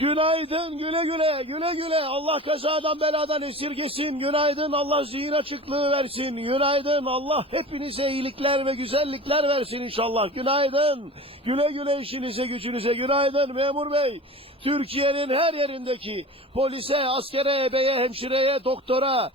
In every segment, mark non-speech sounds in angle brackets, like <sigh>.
Günaydın güle güle güle güle. Allah kazadan beladan esirgesin. Günaydın Allah zihin açıklığı versin. Günaydın Allah hepinize iyilikler ve güzellikler versin inşallah. Günaydın güle güle işinize gücünüze. Günaydın memur bey. Türkiye'nin her yerindeki polise askere ebeye hemşireye doktora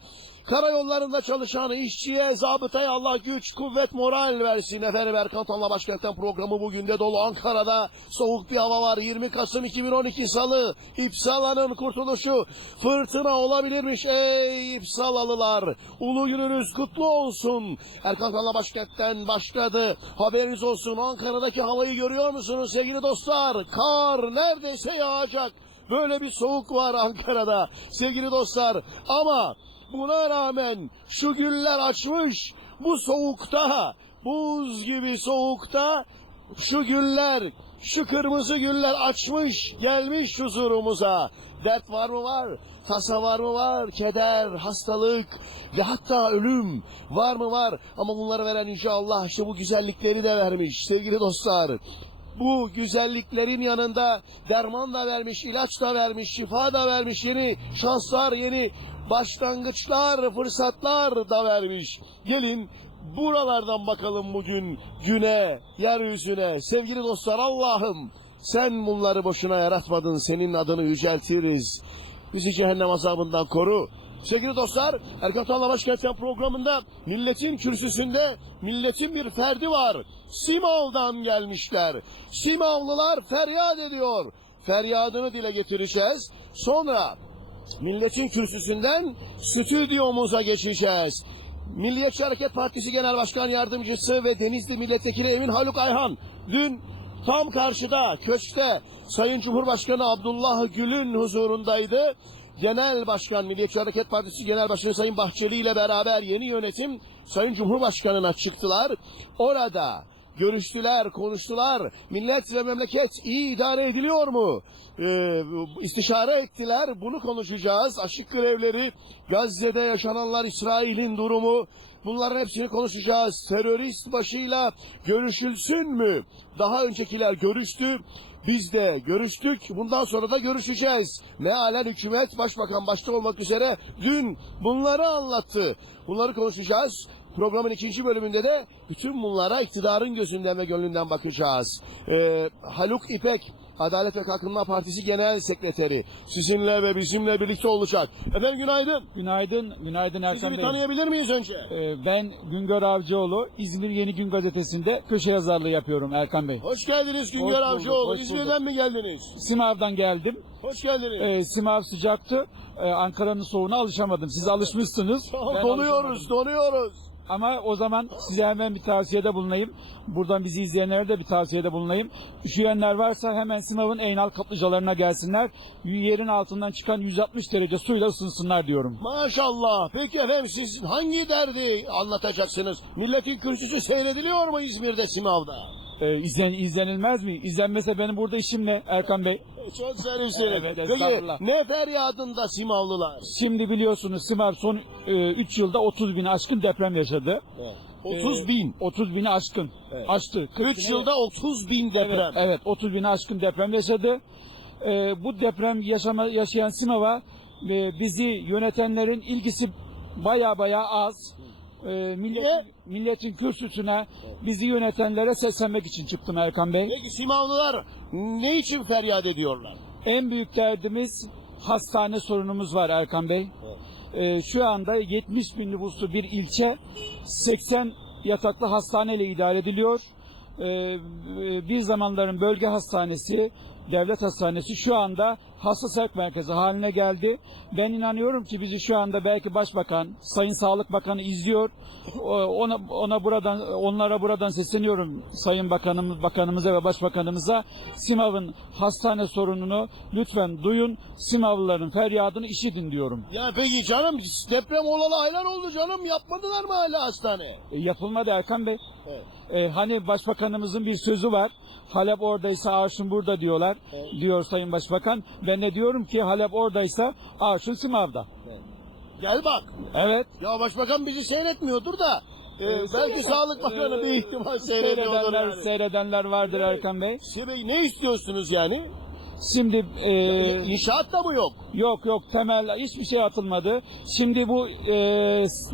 Karayollarında çalışan işçiye, zabıtaya Allah güç, kuvvet, moral versin. Efendim Erkan Tan'la Başkent'ten programı bugün de dolu. Ankara'da soğuk bir hava var. 20 Kasım 2012 Salı. İpsala'nın kurtuluşu. Fırtına olabilirmiş. Ey İpsalalılar. Ulu gününüz kutlu olsun. Erkan Tan'la Başkent'ten başladı. Haberiniz olsun. Ankara'daki havayı görüyor musunuz sevgili dostlar? Kar neredeyse yağacak. Böyle bir soğuk var Ankara'da sevgili dostlar. Ama Buna rağmen şu güller açmış bu soğukta, buz gibi soğukta şu güller, şu kırmızı güller açmış gelmiş huzurumuza. Dert var mı var, tasa var mı var, keder, hastalık ve hatta ölüm var mı var. Ama bunları veren Yüce Allah işte bu güzellikleri de vermiş sevgili dostlar. Bu güzelliklerin yanında derman da vermiş, ilaç da vermiş, şifa da vermiş, yeni şanslar, yeni başlangıçlar, fırsatlar da vermiş. Gelin buralardan bakalım bugün güne, yeryüzüne. Sevgili dostlar Allah'ım sen bunları boşuna yaratmadın. Senin adını yüceltiriz. Bizi cehennem azabından koru. Sevgili dostlar, Erkan Tanrı Başkent'ten programında milletin kürsüsünde milletin bir ferdi var. Simav'dan gelmişler. Simavlılar feryat ediyor. Feryadını dile getireceğiz. Sonra milletin kürsüsünden stüdyomuza geçeceğiz. Milliyetçi Hareket Partisi Genel Başkan Yardımcısı ve Denizli Milletvekili Emin Haluk Ayhan dün tam karşıda köşkte Sayın Cumhurbaşkanı Abdullah Gül'ün huzurundaydı. Genel Başkan Milliyetçi Hareket Partisi Genel Başkanı Sayın Bahçeli ile beraber yeni yönetim Sayın Cumhurbaşkanı'na çıktılar. Orada görüştüler, konuştular. Millet ve memleket iyi idare ediliyor mu? Ee, istişare ettiler. Bunu konuşacağız. Aşık grevleri, Gazze'de yaşananlar, İsrail'in durumu. Bunların hepsini konuşacağız. Terörist başıyla görüşülsün mü? Daha öncekiler görüştü. Biz de görüştük. Bundan sonra da görüşeceğiz. Mealen hükümet, başbakan başta olmak üzere dün bunları anlattı. Bunları konuşacağız. Programın ikinci bölümünde de bütün bunlara iktidarın gözünden ve gönlünden bakacağız. Ee, Haluk İpek, Adalet ve Kalkınma Partisi Genel Sekreteri sizinle ve bizimle birlikte olacak. Efendim günaydın. Günaydın, günaydın Sizi Erkan bir Bey. tanıyabilir miyiz önce? Ee, ben Güngör Avcıoğlu, İzmir Yeni Gün Gazetesi'nde köşe yazarlığı yapıyorum Erkan Bey. Hoş geldiniz Güngör Hoş bulduk, Avcıoğlu. hoş İzmir'den mi geldiniz? Simav'dan geldim. Hoş geldiniz. Ee, Simav sıcaktı. Ee, Ankara'nın soğuğuna alışamadım. Siz alışmışsınız. Donuyoruz, donuyoruz. Ama o zaman size hemen bir tavsiyede bulunayım. Buradan bizi izleyenlere de bir tavsiyede bulunayım. Üşüyenler varsa hemen Simav'ın Eynal kaplıcalarına gelsinler. Yerin altından çıkan 160 derece suyla ısınsınlar diyorum. Maşallah. Peki efendim siz hangi derdi anlatacaksınız? Milletin kürsüsü seyrediliyor mu İzmir'de Simav'da? Ee, izlen, izlenilmez mi? İzlenmese benim burada işim ne Erkan Bey? Çok serisi. Evet, Peki estağfurullah. ne feryadında Simavlılar? Şimdi biliyorsunuz Simav son 3 yılda 30 bin aşkın deprem yaşadı. 30 Ee, bin. 30 bini aşkın. Evet. Aştı. 3 Kırk- yılda 30 bin deprem. Evet, evet 30 bini aşkın deprem yaşadı. Ee, bu deprem yaşama, yaşayan Simav'a e, bizi yönetenlerin ilgisi baya baya az. Ee, milletin, milletin kürsüsüne bizi yönetenlere seslenmek için çıktım Erkan Bey. Peki Simavlılar ne için feryat ediyorlar? En büyük derdimiz hastane sorunumuz var Erkan Bey. Ee, şu anda 70 bin nüfuslu bir ilçe 80 yataklı hastaneyle idare ediliyor. Ee, bir zamanların bölge hastanesi, devlet hastanesi şu anda hasta sevk merkezi haline geldi. Ben inanıyorum ki bizi şu anda belki Başbakan, Sayın Sağlık Bakanı izliyor. Ona ona buradan onlara buradan sesleniyorum Sayın Bakanımız Bakanımıza ve Başbakanımıza. Simav'ın hastane sorununu lütfen duyun. Simavlıların feryadını işitin diyorum. Ya peki canım deprem olalı aylar oldu canım yapmadılar mı hala hastane? E, yapılmadı Erkan Bey. Evet. E, hani başbakanımızın bir sözü var. Halep oradaysa arşın burada diyorlar. Diyor Sayın Başbakan. Ben de diyorum ki Halep oradaysa arşın Simav'da. Gel bak. Evet. Ya başbakan bizi seyretmiyordur da. e, belki Seyreden- Sağlık Bakanı bir ihtimal seyrediyordur Seyredenler, yani. seyredenler vardır Evet. Erkan Bey. Size ne istiyorsunuz yani? Şimdi e, İnşaat da mı yok? Yok yok temel hiçbir şey atılmadı. Şimdi bu e,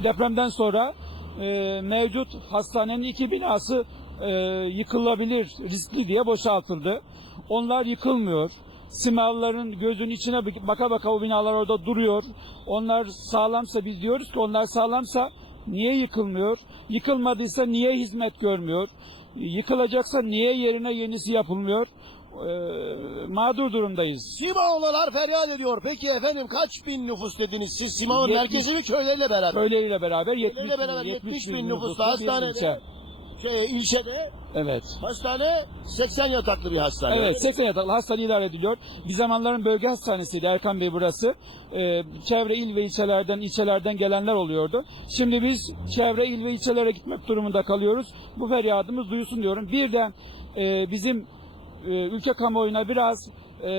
depremden sonra e, mevcut hastanenin iki binası e, yıkılabilir riskli diye boşaltıldı. Onlar yıkılmıyor. Simavların gözün içine baka baka o binalar orada duruyor. Onlar sağlamsa biz diyoruz ki onlar sağlamsa niye yıkılmıyor? Yıkılmadıysa niye hizmet görmüyor? Yıkılacaksa niye yerine yenisi yapılmıyor? E, mağdur durumdayız. Simaoğlular feryat ediyor. Peki efendim kaç bin nüfus dediniz siz Yetmiş- merkezi mi köyleriyle beraber? Köyleriyle beraber 70 Köyleriyle bin, beraber 70 bin, nüfuslu nüfuslu ilçe. Şey, ilçede Evet. hastane 80 yataklı bir hastane. Evet 80 yataklı hastane idare ediliyor. Bir zamanların bölge hastanesiydi Erkan Bey burası. Ee, çevre il ve ilçelerden ilçelerden gelenler oluyordu. Şimdi biz çevre il ve ilçelere gitmek durumunda kalıyoruz. Bu feryadımız duyulsun diyorum. Bir de e, bizim e, ülke kamuoyuna biraz e,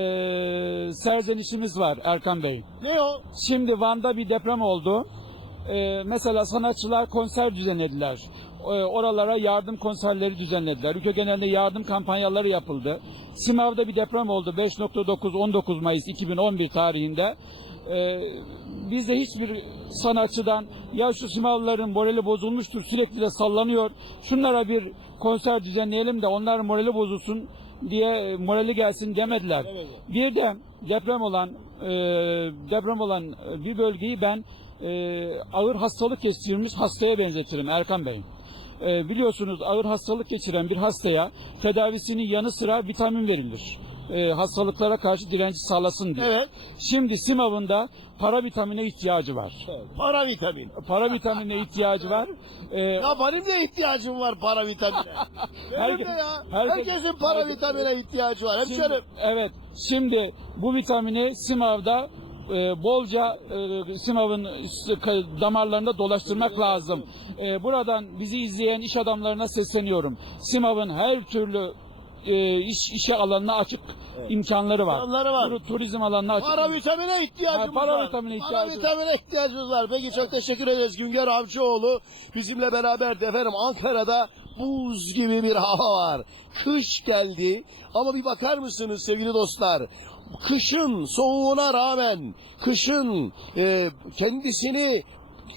serzenişimiz var Erkan Bey. Ne o? Şimdi Van'da bir deprem oldu. Ee, mesela sanatçılar konser düzenlediler. Ee, oralara yardım konserleri düzenlediler. Ülke genelinde yardım kampanyaları yapıldı. Simav'da bir deprem oldu 5.9 19 Mayıs 2011 tarihinde. Ee, bizde hiçbir sanatçıdan ya şu Simavlıların morali bozulmuştur sürekli de sallanıyor. Şunlara bir konser düzenleyelim de onların morali bozulsun diye e, morali gelsin demediler. Evet. Bir de deprem olan e, deprem olan e, bir bölgeyi ben e, ağır hastalık geçirmiş hastaya benzetirim Erkan Bey. E, biliyorsunuz ağır hastalık geçiren bir hastaya tedavisinin yanı sıra vitamin verilir. E, hastalıklara karşı direnci sağlasın diye. Evet. Şimdi Simav'ın da para vitamine ihtiyacı var. Para vitamin. Para vitamine ihtiyacı var. E, Ya benim de ihtiyacım var para vitamine. <laughs> Benim de ya. herke- Herkesin para herke- vitamine ihtiyacı var. Şimdi- Hemşerim. evet. Şimdi bu vitamini Simav'da e, bolca e, Simav'ın s- ka- damarlarında dolaştırmak lazım. E, buradan bizi izleyen iş adamlarına sesleniyorum. Simav'ın her türlü e, iş işe alanına açık imkanları var. İmkanları var. Tur- Turizm alanına açık. Para vitamine ihtiyacımız Ha, para var. vitamine Para ihtiyacı- vitamine ihtiyacımız var. Peki çok teşekkür ederiz. Günger Avcıoğlu bizimle beraber de efendim Ankara'da buz gibi bir hava var. Kış geldi ama bir bakar mısınız sevgili dostlar? Kışın soğuğuna rağmen, kışın e, kendisini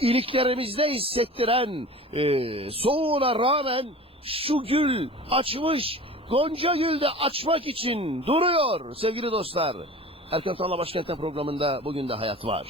iliklerimizde hissettiren e, soğuğuna rağmen şu gül açmış, Gonca Gül de açmak için duruyor sevgili dostlar. Erkan Talla Başkent'ten programında bugün de hayat var.